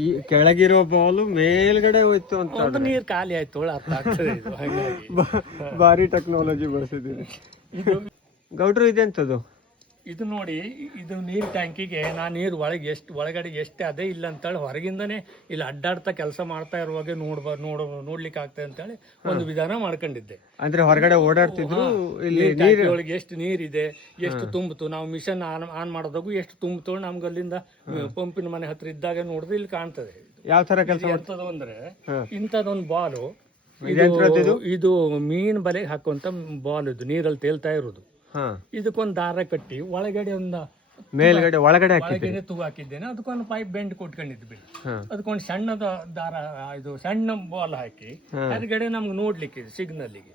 ಈ ಕೆಳಗಿರೋ ಬಾಲು ಮೇಲ್ಗಡೆ ಹೋಯ್ತು ಅಂತ ಒಂದು ನೀರು ಖಾಲಿ ಆಯ್ತು ಅರ್ಥ ಆಗ್ತದೆ ಇದು ಹಾಗಾಗಿ ಭಾರಿ ಟೆಕ್ನಾಲಜಿ ಬಳಸಿದ್ದೀರಿ. ಇದು ಗೌಡ್ರು ಇದೆಂತದ್ದು? ಇದು ನೋಡಿ, ಇದು ನೀರು ಟ್ಯಾಂಕಿಗೆ ನಾನು ನೀರು ಒಳಗಡೆ ಎಷ್ಟೇ ಅದೇ ಇಲ್ಲ ಅಂತೇಳಿ ಹೊರಗಿಂದನೇ ಇಲ್ಲಿ ಅಡ್ಡಾಡ್ತಾ ಕೆಲಸ ಮಾಡ್ತಾ ಇರುವಾಗ ನೋಡ್ಲಿಕ್ಕೆ ಆಗ್ತದೆ ಅಂತೇಳಿ ಒಂದು ವಿಧಾನ ಮಾಡ್ಕೊಂಡಿದ್ದೆ. ಅಂದ್ರೆ ಹೊರಗಡೆ ಓಡಾಡ್ತಿದ್ರು, ಇಲ್ಲಿ ಒಳಗೆ ಎಷ್ಟು ನೀರಿದೆ, ಎಷ್ಟು ತುಂಬಿತು, ನಾವು ಮಿಷನ್ ಆನ್ ಮಾಡೋದಾಗು ಎಷ್ಟು ತುಂಬಿತು ನಮ್ಗೆ ಅಲ್ಲಿಂದ ಪಂಪಿನ ಮನೆ ಹತ್ರ ಇದ್ದಾಗ ನೋಡಿದ್ರೆ ಇಲ್ಲಿ ಕಾಣ್ತದೆ. ಯಾವ ತರ ಕೆಲಸ ಎಂತದ್ದು ಅಂದ್ರೆ ಇಂಥದೊಂದು ಬಾಲು, ಇದು ಇದು ಮೀನ್ ಬಲೆಗೆ ಹಾಕುವಂತ ಬಾಲ್, ಇದು ನೀರಲ್ಲಿ ತೇಲ್ತಾ ಇರೋದು. ಇದಕ್ಕೊಂದು ದಾರ ಕಟ್ಟಿ ಒಳಗಡೆ ಮೇಲ್ಗಡೆ ಒಳಗಡೆ ತೂಗು ಹಾಕಿದ್ದೇನೆ. ಅದಕ್ಕೊಂದು ಪೈಪ್ ಬೆಂಡ್ ಕೊಟ್ಕೊಂಡಿದ್ದು ಬಿಡಿ, ಅದಕ್ಕೊಂದು ಸಣ್ಣದ ದಾರ, ಇದು ಸಣ್ಣ ಬಾಲ್ ಹಾಕಿ ಅದ್ಗಡೆ ನಮ್ಗೆ ನೋಡ್ಲಿಕ್ಕೆ ಸಿಗ್ನಲ್ಗೆ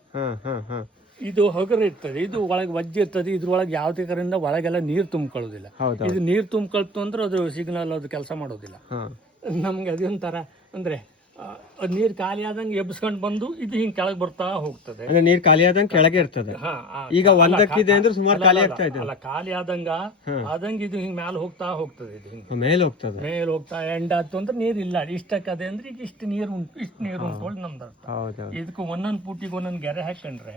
ಇದು ಹಗರ ಇರ್ತದೆ, ಇದು ಒಳಗೆ ವಜ್ಜೆ ಇರ್ತದೆ. ಇದ್ರೊಳಗೆ ಯಾವುದೇ ಕಡೆಯಿಂದ ಒಳಗೆಲ್ಲ ನೀರು ತುಂಬ್ಕೊಳ್ಳೋದಿಲ್ಲ. ಇದು ನೀರು ತುಂಬ್ಕೊಳ್ತು ಅಂದ್ರೆ ಅದು ಸಿಗ್ನಲ್ ಅದು ಕೆಲಸ ಮಾಡೋದಿಲ್ಲ ನಮ್ಗೆ. ಅದೊಂಥರ ಅಂದ್ರೆ ನೀರ್ ಖಾಲಿ ಆದಂಗೆ ಎಬ್ಸ್ಕೊಂಡ್ ಬಂದು ಇದು ಹಿಂಗ್ ಕೆಳಗೆ ಬರ್ತಾ ಹೋಗ್ತದೆ. ನೀರ್ ಖಾಲಿ ಆದಂಗೆ ಕೆಳಗೆ ಇರ್ತದೆ. ಈಗ ಒಂದಕ್ಕಿದೆ ಅಂದ್ರೆ ಸುಮಾರು ಖಾಲಿ ಆಗ್ತಾ ಇದೆ. ಅಲ್ಲ, ಖಾಲಿ ಆದಂಗ ಇದು ಹಿಂಗ್ ಮೇಲೆ ಹೋಗ್ತಾ ಹೋಗ್ತದೆ. ಇದು ಹಿಂಗ್ ಮೇಲೆ ಹೋಗ್ತದೆ, ಮೇಲೆ ಹೋಗ್ತಾ ಎಂಡ್ ಆಯ್ತು ಅಂದ್ರೆ ನೀರ್ ಇಲ್ಲ. ಇಷ್ಟಕ್ಕದೆ ಅಂದ್ರೆ ಈಗ ಇಷ್ಟು ನೀರು ಉಂಟು, ಇಷ್ಟು ನೀರು ಉಂಟು ನಮ್ದು ಅರ್ಥ. ಇದಕ್ಕೆ ಒಂದೊಂದ್ ಪುಟ್ಟಿಗೆ ಒಂದೊಂದ್ ಗೆರೆ ಹಾಕೊಂಡ್ರೆ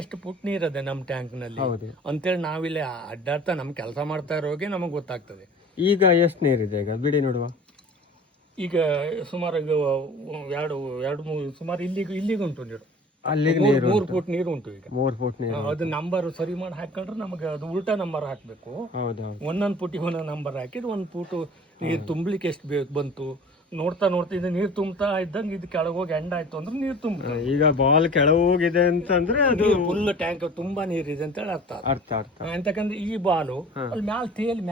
ಎಷ್ಟು ಪುಟ್ ನೀರದೆ ನಮ್ ಟ್ಯಾಂಕ್ ನಲ್ಲಿ ಅಂತೇಳಿ ನಾವಿಲ್ಲಿ ಅಡ್ಡಾಡ್ತಾ ನಮ್ ಕೆಲಸ ಮಾಡ್ತಾ ಇರೋಗೆ ನಮಗ್ ಗೊತ್ತಾಗ್ತದೆ. ಈಗ ಎಷ್ಟು ನೀರಿದೆ ಈಗ ಬಿಡಿ ನೋಡುವ. ಈಗ ಸುಮಾರು ಎರಡು ಸುಮಾರು ಇಲ್ಲಿಗೆ ಉಂಟು ನೀರು. ಅಲ್ಲಿಗೆ 3 ಫುಟ್ ನೀರು ಉಂಟು ಈಗ. 3 ಫುಟ್ ನೀರು. ಅದು ನಂಬರ್ ಸರಿ ಮಾಡಿ ಹಾಕೊಂಡ್ರೆ ನಮಗೆ ಅದು ಉಲ್ಟಾ ನಂಬರ್ ಹಾಕ್ಬೇಕು. ಒಂದೊಂದು ಪುಟಿಗೆ ಒಂದೊಂದು ನಂಬರ್ ಹಾಕಿದ್ ಒಂದು ಫುಟ್ ನೀರು ತುಂಬಲಿಕ್ಕೆ ಎಷ್ಟು ಬಂತು ನೋಡ್ತಾ ಇದು ನೀರು ತುಂಬ್ತಾ ಇದ್ದಂಗೆ ಇದು ಕೆಳಗೆ ಹೋಗಿ ಎಂಡ್ ಆಯ್ತು ಅಂದ್ರೆ ನೀರು ತುಂಬ. ಈಗ ಬಾಲ್ ಕೆಳಗೆ ಹೋಗಿದೆ ಅಂತಂದ್ರೆ ಅದು ಫುಲ್ ಟ್ಯಾಂಕ್ ತುಂಬಾ ನೀರಿದೆ ಅಂತ ಹೇಳಿ ಅರ್ಥ. ಅಂತಕಂದ್ರೆ ಈ ಬಾಲು ಅಲ್ಲಿ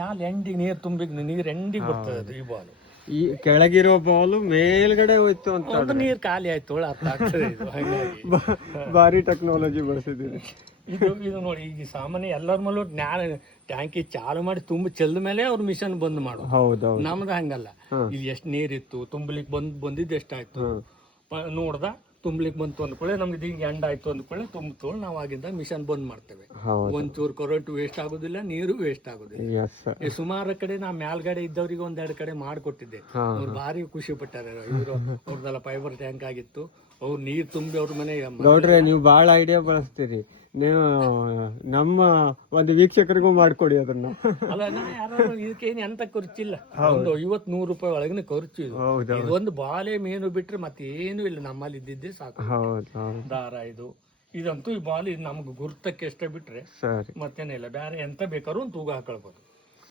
ಮ್ಯಾಲ ಎಂಡಿಗೆ ನೀರು ನೀರು ಎಂಡಿಗೆ ಬರ್ತದೆ ಅದು. ಈ ಬಾಲು ಈ ಕೆಳಗಿರೋ ಬಾಲು ಮೇಲ್ಗಡೆ ಹೋಯ್ತು ಅಂತ ನೀರು ಖಾಲಿ ಆಯ್ತು ಅರ್ಥ ಆಗ್ತದೆ ಇದು ಹಾಗಾಗಿ ಭಾರಿ ಟೆಕ್ನಾಲಜಿ ಬಳಸಿದ್ದೀರಿ. ಇದು ನೋಡಿ, ಈಗ ಸಾಮಾನ್ಯ ಎಲ್ಲರ ಮೇಲೂ ಟ್ಯಾಂಕಿ ಚಾಲು ಮಾಡಿ ಚೆಲ್ದ ಮೇಲೆ ಅವ್ರ ಮಿಷನ್ ಬಂದ್ ಮಾಡೋದು. ನಮ್ದು ಹಂಗಲ್ಲ. ಇಲ್ಲಿ ಎಷ್ಟು ನೀರಿತ್ತು ತುಂಬಲಿಕ್ಕೆ ಬಂದಿದ್ದು ಎಷ್ಟಾಯ್ತು ನೋಡ್ದ, ತುಂಬಲಿಕ್ಕೆ ಬಂತು ಅಂದ್ಕೊಳ್ಳೆ ನಮ್ಗೆ ಹಿಂಗೆ ಎಂಡ್ ಆಯ್ತು ಅಂದ್ಕೊಳ್ಳೆ ತುಂಬಿತು, ನಾವು ಆಗಿದ್ದ ಮಿಷನ್ ಬಂದ್ ಮಾಡ್ತೇವೆ. ಒಂಚೂರು ಕರೆಂಟ್ ವೇಸ್ಟ್ ಆಗೋದಿಲ್ಲ, ನೀರು ವೇಸ್ಟ್ ಆಗೋದಿಲ್ಲ. ಸುಮಾರು ಕಡೆ ನಾ ಮೇಲ್ಗಡೆ ಇದ್ದವ್ರಿಗೆ 1-2 ಕಡೆ ಮಾಡಿಕೊಟ್ಟಿದ್ದೆ. ಅವ್ರು ಭಾರಿ ಖುಷಿ ಪಟ್ಟಾರೆ. ಅವ್ರದ್ದೆಲ್ಲ ಫೈಬರ್ ಟ್ಯಾಂಕ್ ಆಗಿತ್ತು, ಅವ್ರು ನೀರ್ ತುಂಬಿ ಅವ್ರ ಮನೆ. ನೋಡ್ರೆ ನೀವು ಬಹಳ ಐಡಿಯಾ ಬಳಸ್ತೀರಿ ನೀವು. ನಮ್ಮ ಒಂದು ವೀಕ್ಷಕರಿಗೂ ಮಾಡ್ಕೊಡಿ ಅದನ್ನ. ಅಲ್ಲ, ಯಾರು ಇದಕ್ಕೇನು ಎಂತ ಖರ್ಚಿಲ್ಲ. ಒಂದು 50-100 ರೂಪಾಯಿ ಒಳಗಿನ ಖರ್ಚು ಇದು. ಇದೊಂದು ಬಾಲೆ ಮೀನು ಬಿಟ್ರೆ ಮತ್ತೇನು ಇಲ್ಲ. ನಮ್ಮಲ್ಲಿ ಇದ್ದಿದ್ದೆ ಸಾಕು. ದಾರ ಇದಂತೂ ಈ ಬಾಲ್ ನಮ್ಗೆ ಗುರ್ತಕ್ಕೆ ಎಷ್ಟೇ ಬಿಟ್ರೆ ಮತ್ತೇನಿಲ್ಲ. ಬೇರೆ ಎಂತ ಬೇಕಾದ್ರೂ ಒಂದು ತೂಗ ಹಾಕೊಳ್ಬೋದು.